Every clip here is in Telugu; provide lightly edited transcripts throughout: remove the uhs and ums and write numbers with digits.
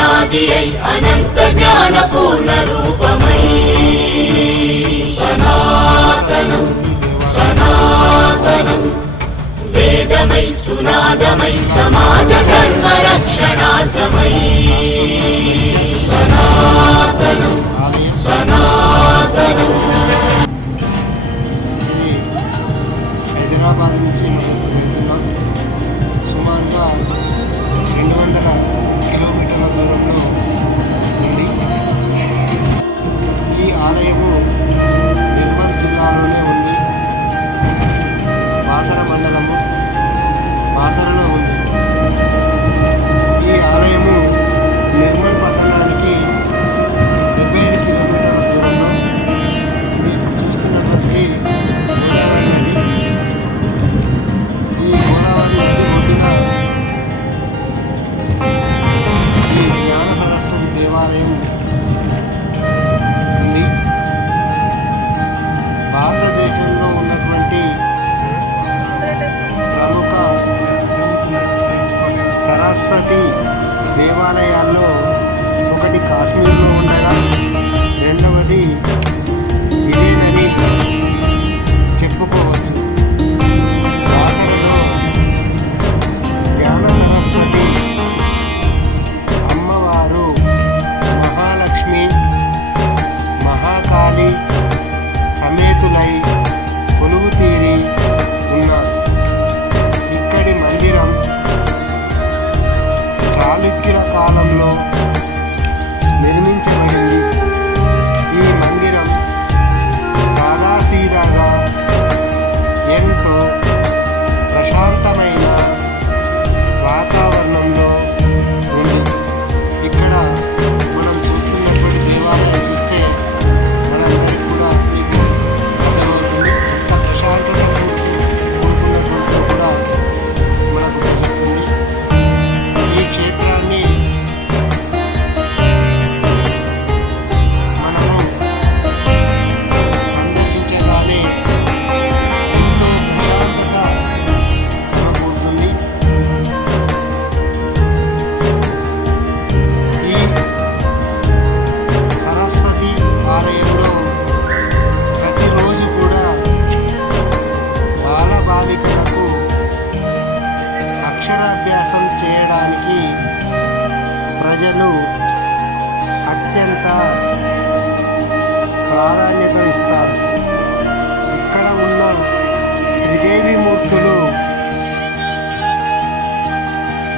అనాది అనంత జ్ఞాన పూర్ణ రూపమై సనాతనం సనాతనం వేదమై సునాదమై సమాజ ధర్మ రక్షణార్థమై సనాతనం సనాతనం. హైదరాబాద్ నుంచి వెళ్తున్నాం. సుమారుగా 200 కిలోమీటర్ల దూరంలో ఉంది. ఈ ఆలయము నిర్మల్ జిల్లాలోనే ఉంది. బాసర మండలము బాసరలో ఉంది. ఈ ఆలయము నిర్మల్ పట్టణానికి 75 కిలోమీటర్ల దూరంలో ఉంది. చూస్తున్నటువంటి గోదావరి నది. ఈ గోదావరి నది ఒడ్డున ఈ జ్ఞాన సరస్వతి దేవాలయం ఉంది. భారతదేశంలో ఉన్నటువంటి ప్రముఖ సరస్వతి దేవాలయాల్లో ఒకటి కాశ్మీర్లో ఉండగా రెండవది ఇదేనని చెప్పుకోవచ్చు. బాసరలో జ్ఞాన సరస్వతి అమ్మవారు మహాలక్ష్మి మహాకాళి సమేతులై కొలువు తీరి ఉన్నారు. ఇక్కడి మందిరం చాళుక్యుల కాలంలో నిర్మించబడింది. ఈ మందిరం సాదాసీదాగా ఎంతో ప్రశాంతమైన వాతావరణంలో ఉంది. ఇక్కడ మనం చూస్తున్నటువంటి దేవాలయం చూస్తే మనందరికీ కూడా మీకు అర్థమవుతుంది. ఎంత ప్రశాంతత కూడుకున్నటువంటి కూడా మనకు తెలుస్తుంది. ఈ క్షేత్రాన్ని మనము సందర్శించగానే ఎంతో ప్రశాంతత సమకూరుతుంది. ఈ సరస్వతి ఆలయంలో ప్రతిరోజు కూడా బాలబాలికలకు అక్షరాభ్యాసం చేయడానికి ప్రజలు అత్యంత ప్రాధాన్యతనిస్తారు. ఇక్కడ ఉన్న త్రిదేవి మూర్తులు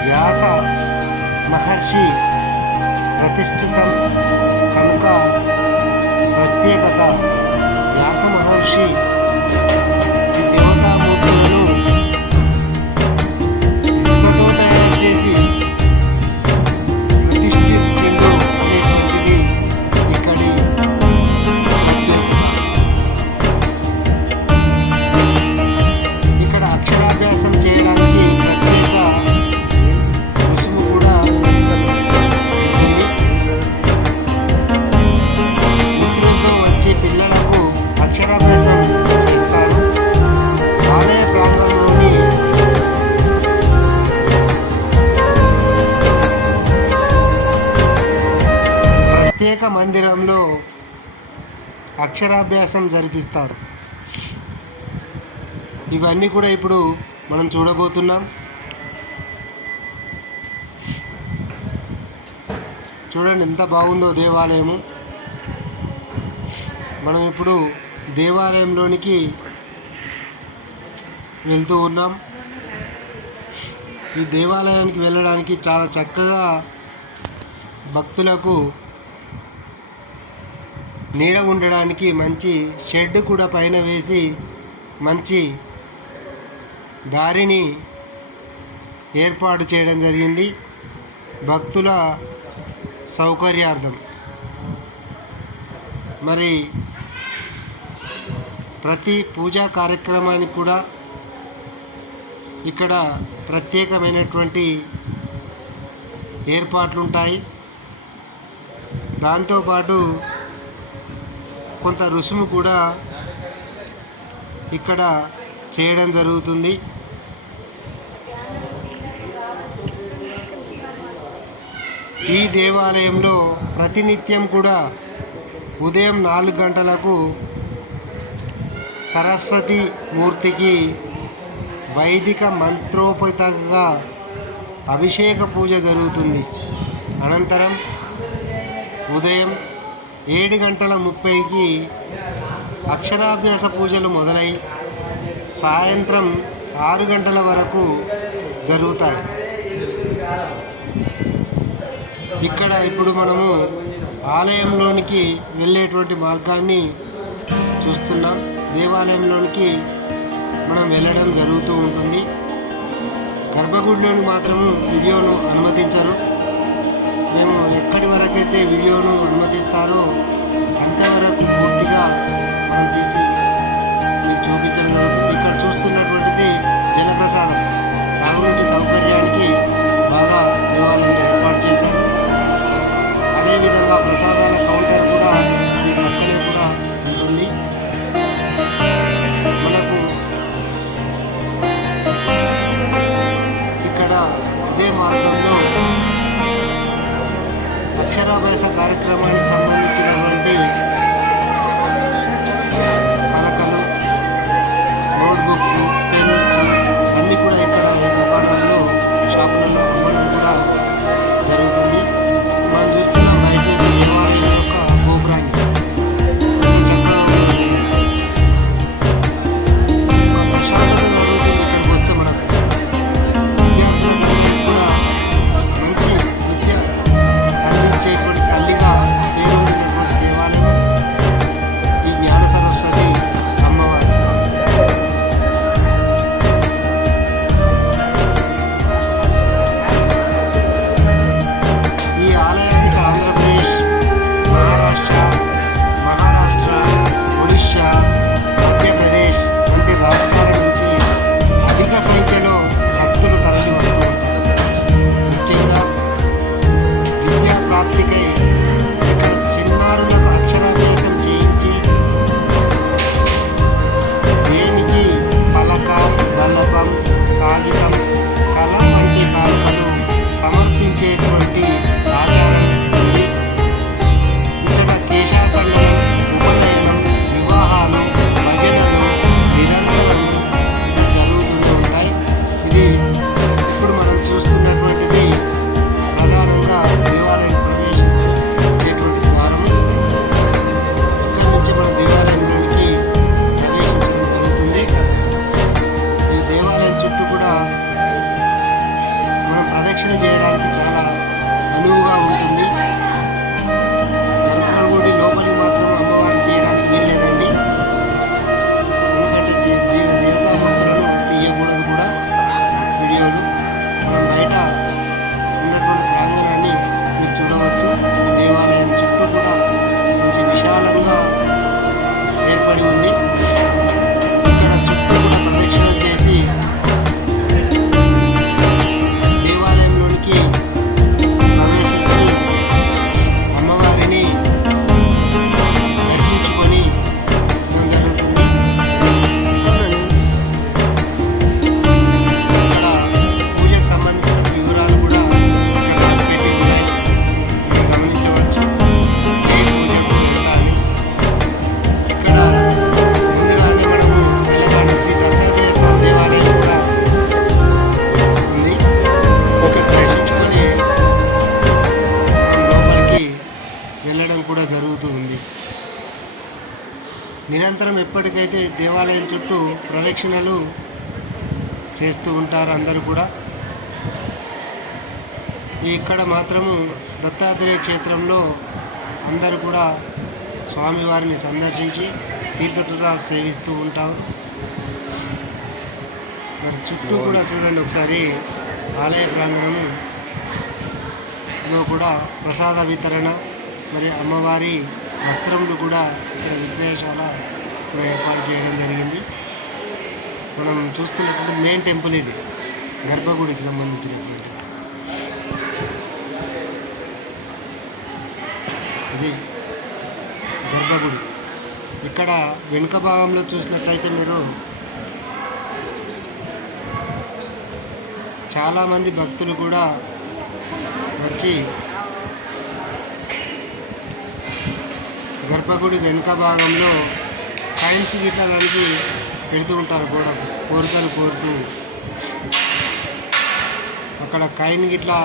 వ్యాస మహర్షి ప్రతిష్ఠితం కనుక ప్రత్యేకత. వ్యాస మహర్షి ఈ దేవతామూర్తులను ఇసుకతో తయారు చేసి ప్రతిష్ఠించిండు అనేటువంటిది ఇక్కడి ప్రత్యేకత. ఇక్కడ అక్షరాభ్యాసం చేయడానికి ప్రత్యేక రుసుము కూడా ఉంది. మిత్రులతో వచ్చి పిల్లలకు అక్షరాభ్యాసం చేస్తారు. ఆలయ ప్రాంగణంలోని ప్రత్యేక మందిరంలో అక్షరాభ్యాసం జరిపిస్తారు. ఇవన్నీ కూడా ఇప్పుడు మనం చూడబోతున్నాం. చూడండి ఎంత బాగుందో దేవాలయము. మనం ఇప్పుడు దేవాలయంలోనికి వెళ్తూ ఉన్నాం. ఈ దేవాలయానికి వెళ్ళడానికి చాలా చక్కగా భక్తులకు నీడ ఉండడానికి మంచి షెడ్ కూడా పైన వేసి మంచి దారిని ఏర్పాటు చేయడం జరిగింది భక్తుల సౌకర్యార్థం. మరి ప్రతి పూజా కార్యక్రమానికి కూడా ఇక్కడ ప్రత్యేకమైనటువంటి ఏర్పాట్లు ఉంటాయి. దాంతోపాటు కొంత రుసుము కూడా ఇక్కడ చేయడం జరుగుతుంది. ఈ దేవాలయంలో ప్రతినిత్యం కూడా ఉదయం 4 గంటలకు సరస్వతి మూర్తికి వైదిక మంత్రోపేతంగా అభిషేక పూజ జరుగుతుంది. అనంతరం ఉదయం 7:30కి అక్షరాభ్యాస పూజలు మొదలై సాయంత్రం 6 గంటల వరకు జరుగుతాయి. ఇక్కడ ఇప్పుడు మనము ఆలయంలోనికి వెళ్ళేటువంటి మార్గాన్ని చూస్తున్నాం. దేవాలయంలోనికి మనం వెళ్ళడం జరుగుతూ ఉంటుంది. గర్భగుడిలోని మాత్రము వీడియోను అనుమతించరు. మేము ఎక్కడి వరకైతే వీడియోను అనుమతిస్తారో అంతవరకు పూర్తిగా మనం తీసి మీకు చూపించడం జరుగుతుంది. ఇక్కడ చూస్తున్నటువంటిది జలప్రసాదం. తాగునీటి సౌకర్యానికి బాగా దేవాలయంలో ఏర్పాటు చేశారు. అదేవిధంగా ప్రసాదాల కౌంటర్ కూడా ఈ పక్కనే కూడా ఉంటుంది. మనకు ఇక్కడ అదే మార్గంలో అక్షరాభ్యాస కార్యక్రమానికి సంబంధించినటువంటి పలకలు, నోట్బుక్స్, పెన్స్ అన్నీ కూడా ఇక్కడ ఈ దుకాణాల్లో షాపులలో అమ్మడం కూడా జరుగుతుంది. మనం చూస్తున్నాం బయట నుంచి దేవాలయం యొక్క గోపురాన్ని ఎంత చక్కగా ఉంటుంది. ఒక ప్రశాంతత జరుగుతుంది ఇక్కడికి వస్తే. మనకు విద్యార్థులందరికీ కూడా మంచి విద్య అందించేటువంటి తల్లిగా పేరొందినటువంటి దేవాలయం ఈ జ్ఞాన సరస్వతి అమ్మవారు. ఈ ఆలయానికి ఆంధ్రప్రదేశ్, మహారాష్ట్ర, ఒడిశా, మధ్యప్రదేశ్ వంటి రాష్ట్రాల నుంచి అధిక సంఖ్యలో భక్తులు తరలి వస్తూ ఉంటారు. ముఖ్యంగా విద్యా ప్రాప్తికై ఇక్కడ చిన్నారులకు అక్షరాభ్యాసం చేయించి దేనికి పలక, బల్లపం, కాగితం, కలం వంటి కానుకలు సమర్పించేటువంటి ఆచారం ఉంది. ఇచ్చట కేశాఖండనం, ఉపనయనం, వివాహాలు, భజనలు నిరంతరం ఇక్కడ జరుగుతూనే ఉంటాయి. ఇది ఇప్పుడు మనం చూస్తున్నటువంటిది ప్రధానంగా దేవాలయం ప్రవేశించేటువంటి ద్వారము. ఇక్కడ నుంచి మనం దేవాలయంలోనికి ప్రవేశించడం జరుగుతుంది. ఈ దేవాలయం చుట్టూ కూడా మనం ప్రదక్షిణ చేయడానికి చాలా అనువుగా ఉంటుంది. గర్భగుడి లోపలికి మాత్రం అమ్మవారిని తీయడానికి వీల్లేదండి. ఎందుకంటే దేవతామూర్తులను తీయకూడదు కూడా వీడియోలు. మనం బయట ఉన్నటువంటి ప్రాంగణాన్ని మీరు చూడవచ్చు. ఈ దేవాలయం చుట్టూ కూడా మంచి విశాలంగా ఏర్పడి ఉంది. ఇక్కడ చుట్టూ కూడా ప్రదక్షిణ చేసి దేవాలయంలోనికి ప్రవేశించి అమ్మవారిని దర్శించుకొని జరుగుతుంది. ఇక్కడ పూజకు సంబంధించిన వివరాలు కూడా ఇక్కడ రాసిపెట్టి ఉన్నాయి. మీరు గమనించవచ్చు. ఏ పూజకు ఎంత అని. ఇక్కడ ముందుగానే మనము తెలంగాణ శ్రీ దత్తాత్రేయ స్వామి దేవాలయం కూడా ఉంది. ఇక్కడ దర్శించుకొని మనం లోపలికి వెళ్ళడం కూడా జరుగుతూ ఉంది. నిరంతరం ఎప్పటికైతే దేవాలయం చుట్టూ ప్రదక్షిణలు చేస్తూ ఉంటారు అందరూ కూడా. ఇక్కడ మాత్రము దత్తాత్రేయ క్షేత్రంలో అందరూ కూడా స్వామివారిని సందర్శించి తీర్థప్రసాద్ సేవిస్తూ ఉంటారు. మరి చుట్టూ కూడా చూడండి ఒకసారి ఆలయ ప్రాంగణంలో కూడా ప్రసాద వితరణ, మరి అమ్మవారి వస్త్రములు కూడా ఇక్కడ విక్రయశాల కూడా ఏర్పాటు చేయడం జరిగింది. మనం చూస్తున్నటువంటి మెయిన్ టెంపుల్ ఇది, గర్భగుడికి సంబంధించినటువంటి ఇది గర్భగుడి. ఇక్కడ వెనుక భాగంలో చూసినట్లయితే మీరు చాలామంది భక్తులు కూడా వచ్చి గర్భగుడి వెనుక భాగంలో కాయిన్స్ గిట్లా దానికి పెడుతూ ఉంటారు గోడకు కోరికలు కోరుతూ. అక్కడ కాయిన్ గిట్లా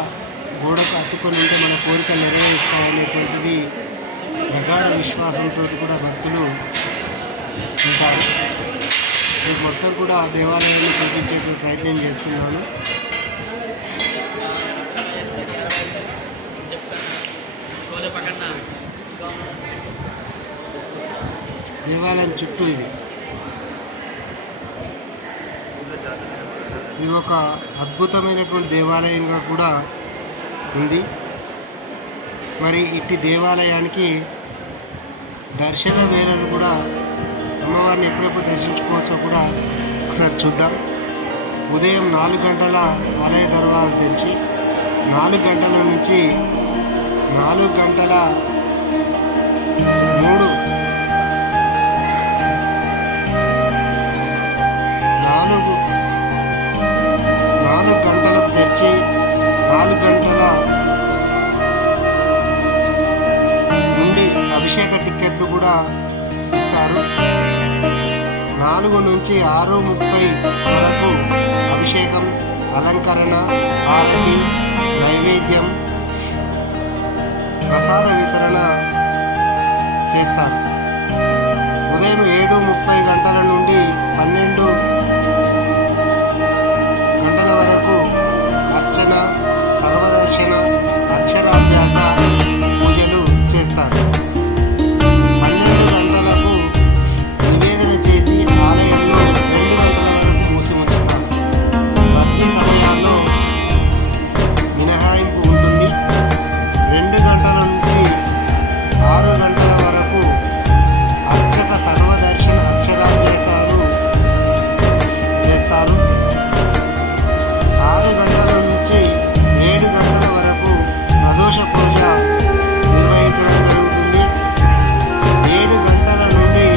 గోడకు అత్తుకొని ఉంటే మన కోరికలు నెరవేరుస్తాయనేటువంటిది ప్రగాఢ విశ్వాసంతో కూడా భక్తులు ఉంటారు. నేను మొత్తం కూడా ఆ దేవాలయాన్ని చూపించేటువంటి ప్రయత్నం చేస్తున్నాను. దేవాలయం చుట్టూ ఇది ఒక అద్భుతమైనటువంటి దేవాలయంగా కూడా ఉంది. మరి ఇట్టి దేవాలయానికి దర్శన వేళలు కూడా అమ్మవారిని ఎప్పుడెప్పుడు దర్శించుకోవచ్చో కూడా ఒకసారి చూద్దాం. ఉదయం 4 గంటల ఆలయ దర్వాజా తెరిచి 4 గంటల నుంచి 4 గంటల 4 గంటలకు తెరిచి 4 గంటల నుండి అభిషేక టిక్కెట్లు కూడా ఇస్తారు. 4 నుంచి 6:30 వరకు అభిషేకం, అలంకరణ, హారతి, నైవేద్యం, ప్రసాద వితరణ చేస్తారు. ఉదయం 7:30 గంటల నుండి 12 గంటల వరకు అర్చన, సర్వదర్శన, అక్షరాభ్యాస పూజలు చేస్తారు. 12 గంటలకు నివేదన చేసి ఆలయంలో 2 గంటల వరకు మూసి ఉంచుతారు. ప్రతి సమయాల్లో మినహాయింపు ఉంటుంది. 2 గంటల నుంచి 6 గంటల వరకు అర్చక సర్వదర్శన అక్షరాభ్యాసాలు చేస్తారు. 6 గంటల నుంచి 7 గంటల వరకు ప్రదోష పూజ నిర్వహించడం జరుగుతుంది. 7 గంటల నుండి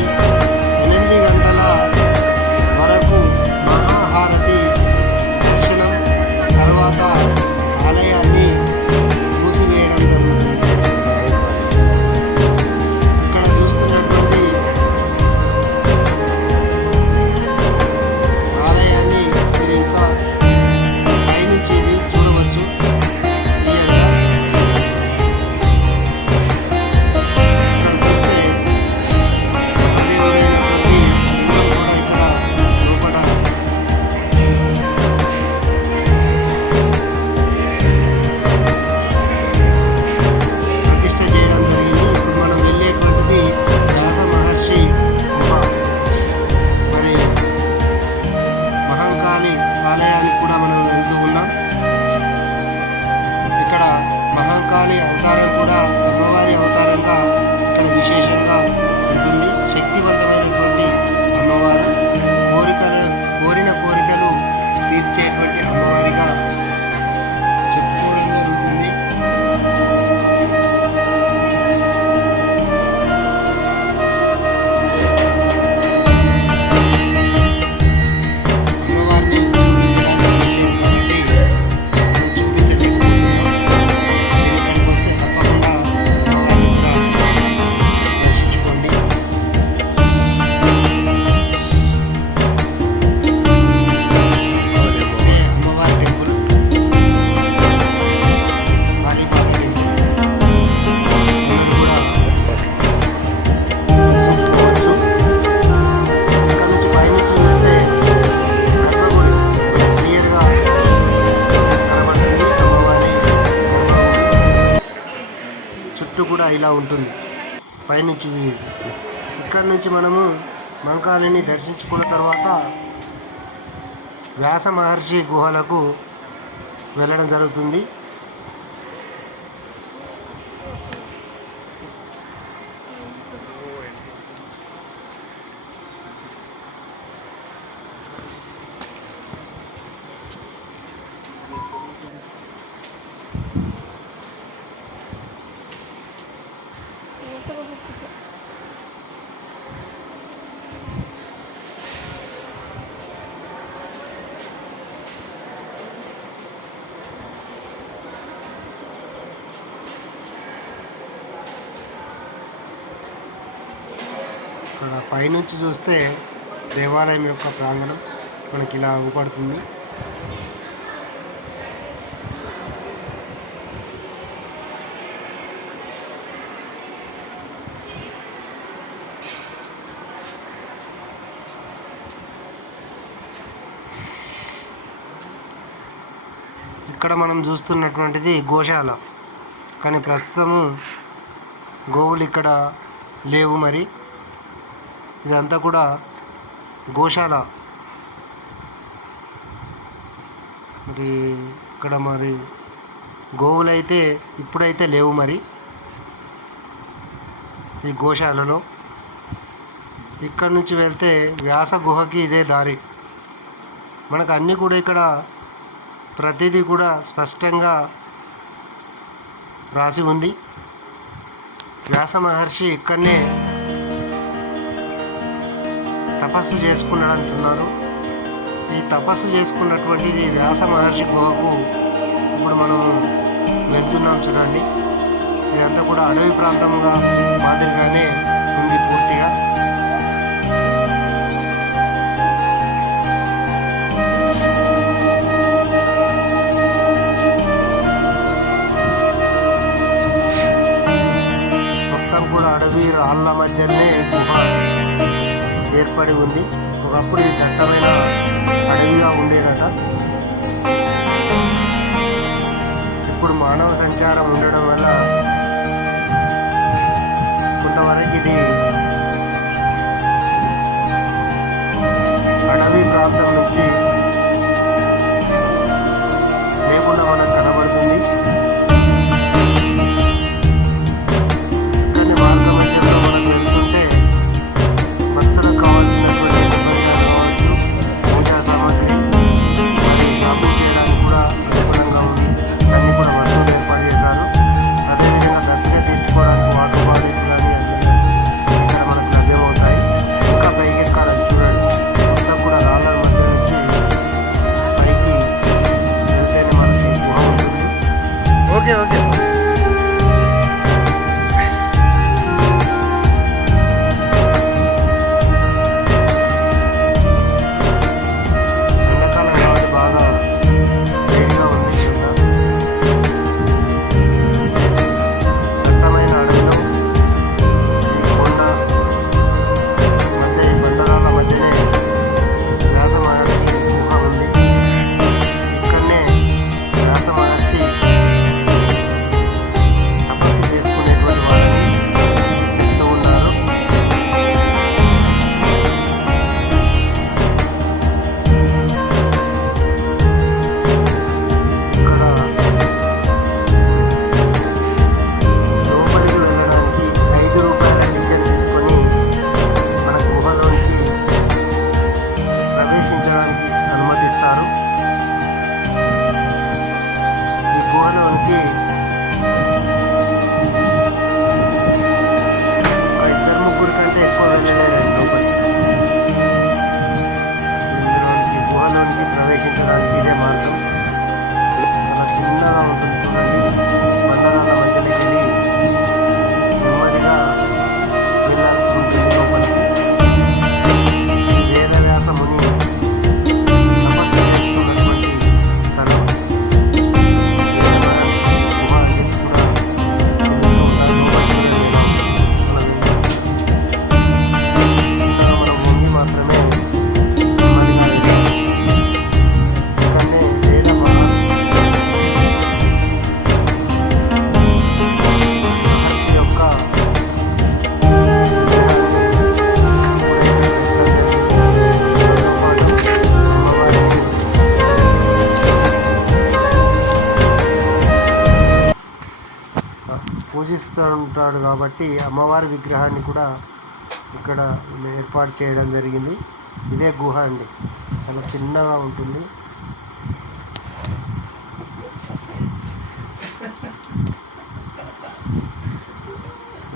8 గంటల వరకు మహాహారతి దర్శనం, తర్వాత ఆలయాన్ని మూసివేయడం జరుగుతుంది. ఇక్కడ చూస్తున్నటువంటి ఆలయాన్ని మీరు ఇంకా పైనుంచి ఇది చూడవచ్చు క్లియర్గా. ఇక్కడ చూస్తే మహాదేవుడైనటువంటి లింగం కూడా ఇక్కడ లోపల ప్రతిష్ఠ చేయడం జరిగింది. ఇప్పుడు మనం వెళ్ళేటువంటిది వ్యాస మహర్షి గుహ. మరి మహంకాళి ఆలయానికి కూడా మనం వెళ్తూ ఉన్నాం. ఇక్కడ మహంకాళి అవతారం కూడా అమ్మవారి అవతారంగా ఇక్కడ విశేషంగా ఉంటుంది. శక్తివంతమైనటువంటి అమ్మవారు, కోరిన కోరికలు తీర్చేటువంటి అమ్మవారిగా చెప్పుకోవడం జరుగుతుంది. అమ్మవారిని చూపించడానికి చూపించలేకపోతున్నాం. మీరు ఇక్కడికి వస్తే తప్పకుండా అమ్మవారిని కూడా దర్శించుకోండి. ఇదే అమ్మవారి టెంపుల్, కాళీమాత టెంపుల్. మీరు కూడా దర్శించుకోవచ్చు. ఇక్కడ నుంచి పైనుంచి చూస్తే గర్భగుడి క్లియర్గా కనబడుతుంది. అమ్మవారి గర్భగుడి చుట్టూ కూడా ఇలా ఉంటుంది పైనుంచి వ్యూస్. ఇక్కడ నుంచి మనము మహంకాళిని దర్శించుకున్న తర్వాత వ్యాస మహర్షి గుహలకు వెళ్ళడం జరుగుతుంది. ఇక్కడ పైనుంచి చూస్తే దేవాలయం యొక్క ప్రాంగణం మనకి ఇలా అగుపడుతుంది. ఇక్కడ మనం చూస్తున్నటువంటిది గోశాల, కానీ ప్రస్తుతము గోవులు ఇక్కడ లేవు. మరి ఇదంతా కూడా గోశాల. మరి ఇక్కడ మరి గోవులు అయితే ఇప్పుడైతే లేవు. మరి ఈ గోశాలలో ఇక్కడ నుంచి వెళ్తే వ్యాస గుహకి ఇదే దారి. మనకు అన్నీ కూడా ఇక్కడ ప్రతిదీ కూడా స్పష్టంగా రాసి ఉంది. వ్యాస మహర్షి ఇక్కడనే తపస్సు చేసుకున్నాడు అంటున్నారు. ఈ తపస్సు చేసుకున్నటువంటిది వ్యాస మహర్షి గుహకు ఇప్పుడు మనం వెళ్తున్నాం. చూడండి, ఇదంతా కూడా అడవి ప్రాంతంగా మాదిరిగానే ఉంది పూర్తిగా. రాళ్ళ మధ్యనే గుహ ఏర్పడి ఉంది. ఒకప్పుడు ఇది దట్టమైన అడవిగా ఉండేదట. ఇప్పుడు మానవ సంచారం ఉండడం వల్ల కొంతవరకు ఇది అడవి ప్రాంతం నుంచి లేకుండా మనకు కనబడుతుంది. ఓకే పూజిస్తూ ఉంటాడు కాబట్టి అమ్మవారి విగ్రహాన్ని కూడా ఇక్కడ ఏర్పాటు చేయడం జరిగింది. ఇదే గుహ అండి, చాలా చిన్నగా ఉంటుంది.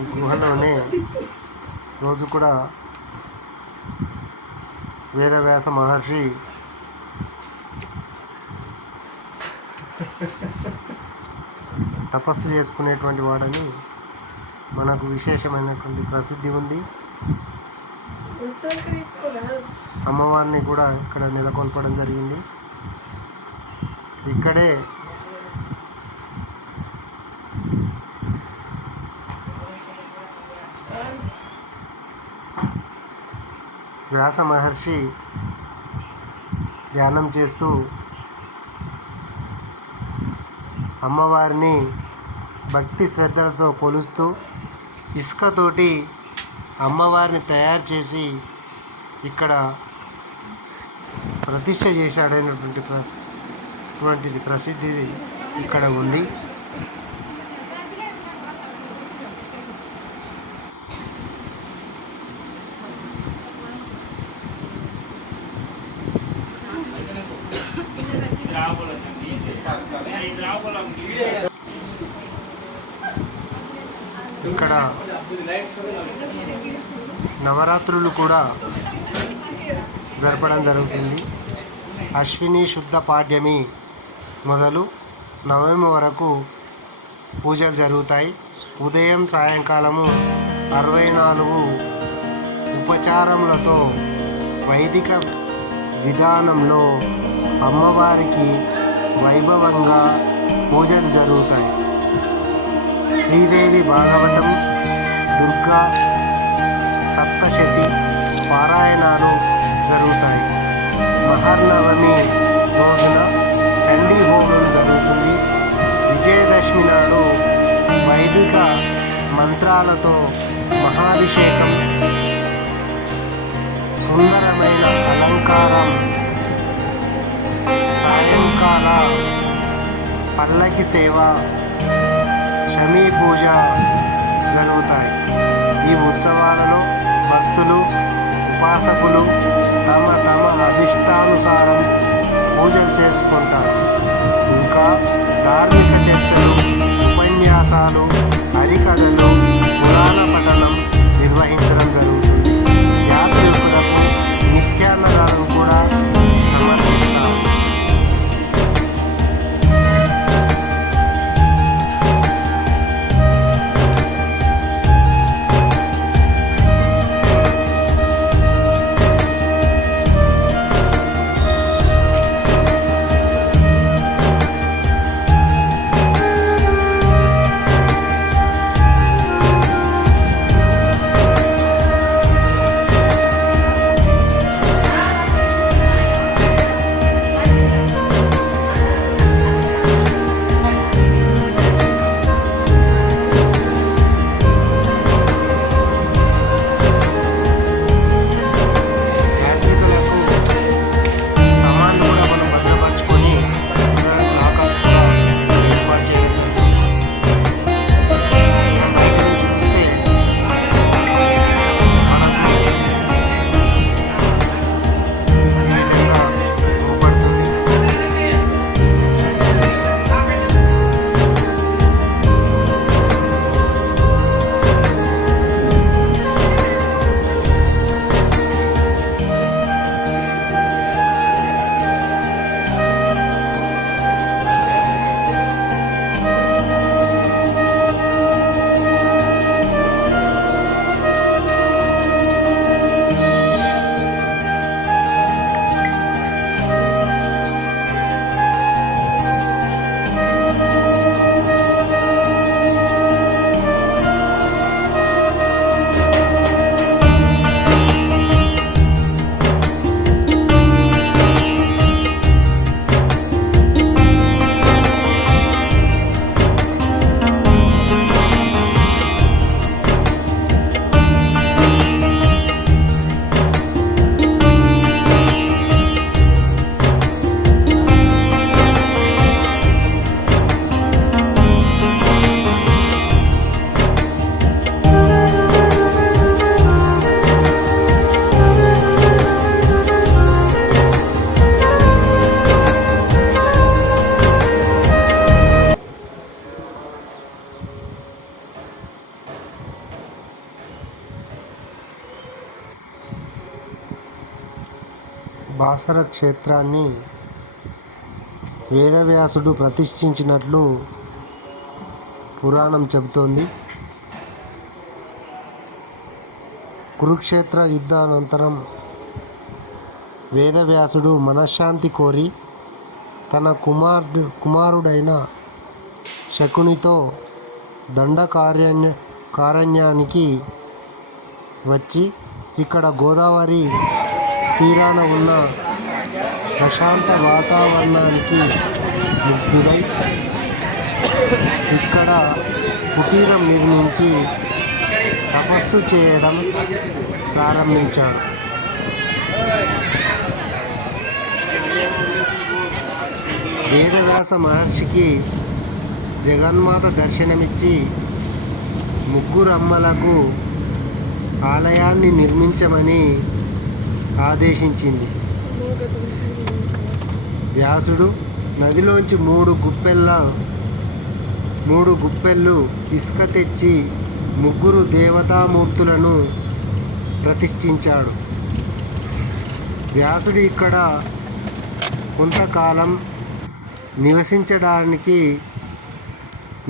ఈ గుహలోనే రోజు కూడా వేదవ్యాస మహర్షి తపస్సు చేసుకునేటువంటి వాడని మనకు విశేషమైనటువంటి ప్రసిద్ధి ఉంది. అమ్మవారిని కూడా ఇక్కడ నెలకొల్పడం జరిగింది. ఇక్కడే వ్యాస మహర్షి ధ్యానం చేస్తూ అమ్మవారిని భక్తి శ్రద్ధలతో కొలుస్తూ ఇసుకతోటి అమ్మవారిని తయారు చేసి ఇక్కడ ప్రతిష్ఠ చేశాడైనటువంటిది ప్రసిద్ధి ఇక్కడ ఉంది. ఇక్కడ నవరాత్రులు కూడా జరపడం జరుగుతుంది. అశ్విని శుద్ధ పాడ్యమి మొదలు నవమి వరకు పూజలు జరుగుతాయి. ఉదయం సాయంకాలము 64 ఉపచారములతో వైదిక విధానంలో అమ్మవారికి వైభవంగా పూజలు జరుగుతాయి. శ్రీదేవి భాగవతం, దుర్గా సప్తశతి పారాయణాలు జరుగుతాయి. మహానవమి రోజున చండీ హోమం జరుగుతుంది. విజయదశమి నాడు వైదిక మంత్రాలతో మహాభిషేకం, సుందరమైన అలంకారం, సాయంకాల పల్లకి సేవ, శమీ పూజ జరుగుతాయి. ఈ ఉత్సవాలలో భక్తులు ఉపాసకులు తమ తమ అభిష్టానుసారం పూజలు చేసుకుంటారు. ఇంకా ధార్మిక చర్చలు, ఉపన్యాసాలు, హరికథలు, పురాణ పఠనం నిర్వహించడం జరుగుతుంది. యాత్రికులకు నిత్యాన్నదానం కూడా సమర్పిస్తారు. బాసర క్షేత్రాన్ని వేదవ్యాసుడు ప్రతిష్ఠించినట్లు పురాణం చెబుతోంది. కురుక్షేత్ర యుద్ధానంతరం వేదవ్యాసుడు మనశ్శాంతి కోరి తన కుమారుడైన శకునితో దండకారణ్యానికి వచ్చి ఇక్కడ గోదావరి తీరాన ఉన్న ప్రశాంత వాతావరణానికి ముగ్ధుడై ఇక్కడ కుటీరం నిర్మించి తపస్సు చేయడం ప్రారంభించాడు. వేదవ్యాస మహర్షికి జగన్మాత దర్శనమిచ్చి ముగ్గురు అమ్మలకు ఆలయాన్ని నిర్మించమని ఆదేశించింది. వ్యాసుడు నదిలోంచి మూడు గుప్పెళ్ళు ఇసుక తెచ్చి ముగ్గురు దేవతామూర్తులను ప్రతిష్ఠించాడు. వ్యాసుడు ఇక్కడ కొంతకాలం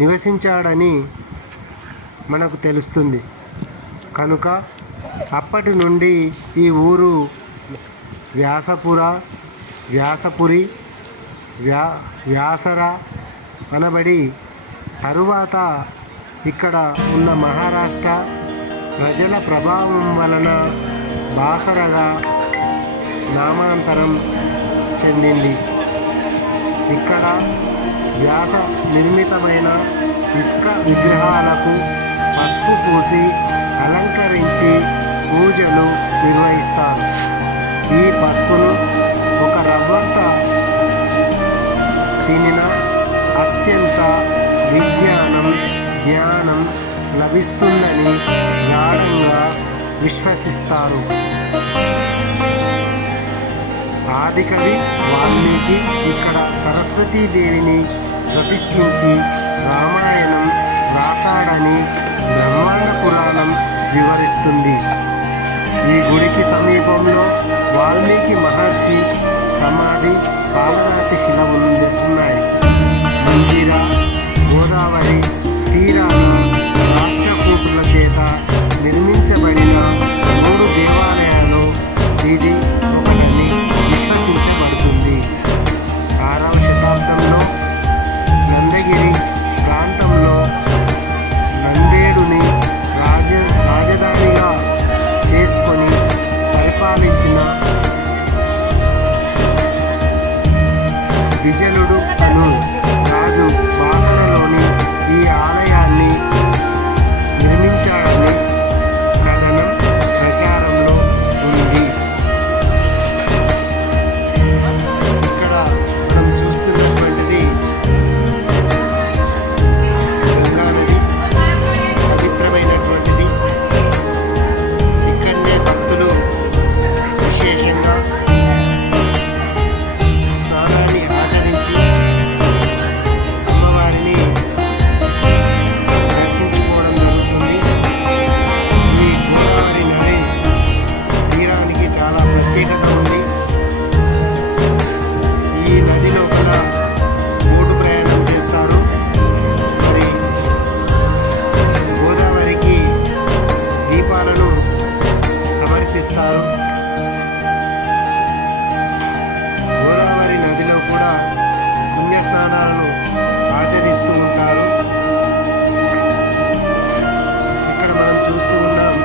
నివసించాడని మనకు తెలుస్తుంది. కనుక అప్పటి నుండి ఈ ఊరు వ్యాసపురి, వ్యాసర అనబడి తరువాత ఇక్కడ ఉన్న మహారాష్ట్ర ప్రజల ప్రభావం వలన బాసరగా నామాంతరం చెందింది. ఇక్కడ వ్యాస నిర్మితమైన ఇసుక విగ్రహాలకు పసుపు పూసి అలంకరించి పూజలు నిర్వహిస్తారు. ఈ పసుపును ఒక రవ్వంత తినిన అత్యంత జ్ఞానం లభిస్తుందని గాఢంగా విశ్వసిస్తారు. ఆదికవి వాల్మీకి ఇక్కడ సరస్వతీదేవిని ప్రతిష్ఠించి రామాయణం రాశాడని బ్రహ్మాండ పురాణం వివరిస్తుంది. ఈ గుడికి సమీపంలో వాల్మీకి మహర్షి సమాధి, పాలరాతి శిల ఉన్నాయి. మంజీరా గోదావరి తీరాన రాష్ట్రకూటుల చేత నిర్మించబడిన 3 దేవాలయాలు ఇది ఒకటని విశ్వసించబడుతుంది. 6వ శతాబ్దంలో నందగిరి ప్రాంతంలో నందేడుని రాజధానిగా చేసుకొని పరిపాలించిన విజలుడు అను రాజు బాసరలోని ఈ ఆలయాన్ని నిర్మించాడని కథనం ప్రచారంలో ఉంది. ఇక్కడ మనం చూస్తున్నటువంటిది గంగా నది, పవిత్రమైనటువంటిది. ఇక్కడనే భక్తులు విశేషంగా స్నానాన్ని ఆచరించి అమ్మవారిని దర్శించుకోవడం జరుగుతుంది. ఈ గోదావరి నది తీరానికి చాలా ప్రత్యేకత ఉంది. ఈ నదిలో కూడా బోటు ప్రయాణం చేస్తారు. మరి గోదావరికి దీపాలను సమర్పిస్తారు. గోదావరి నదిలో కూడా పుణ్యస్నానాలను ఆచరిస్తూ ఉంటారు. ఇక్కడ మనం చూస్తూ ఉన్నాం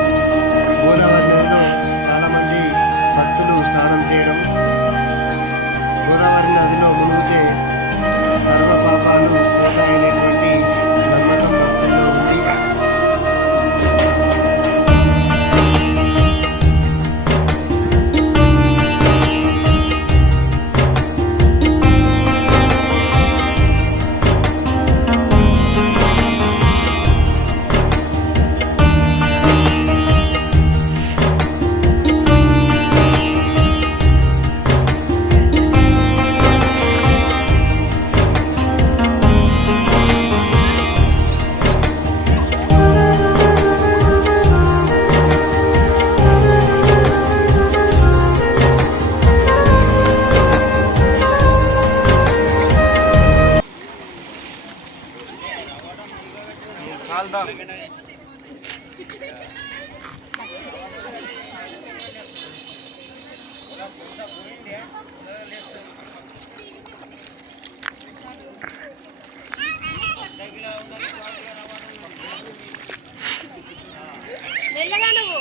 గోదావరి నదిలో చాలామంది భక్తులు స్నానం చేయడం. గోదావరి నదిలో మునిగితే సర్వ పాపాలు పోతాయనేటువంటి నమ్మకం భక్తుల్లో ఉంది. మెల్లగా నువ్వు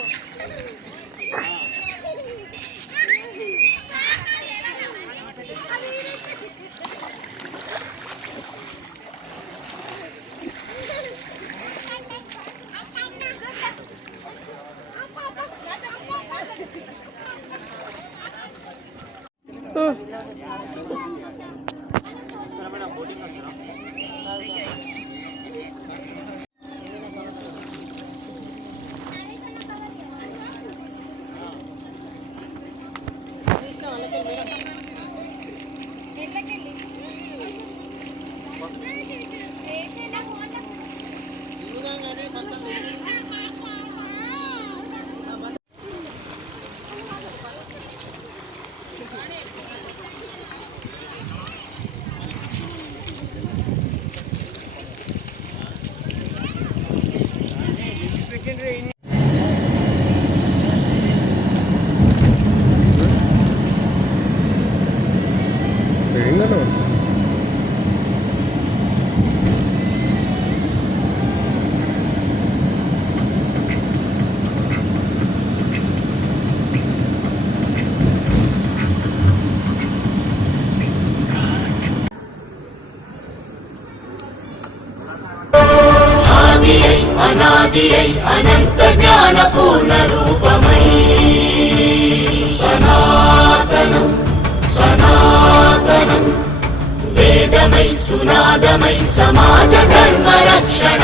ఆదియై అనాదియై అనంత జ్ఞాన పూర్ణ రూపమై సనాతనం సనాతనం వేదమై సునాదమై సమాజ ధర్మ రక్షణ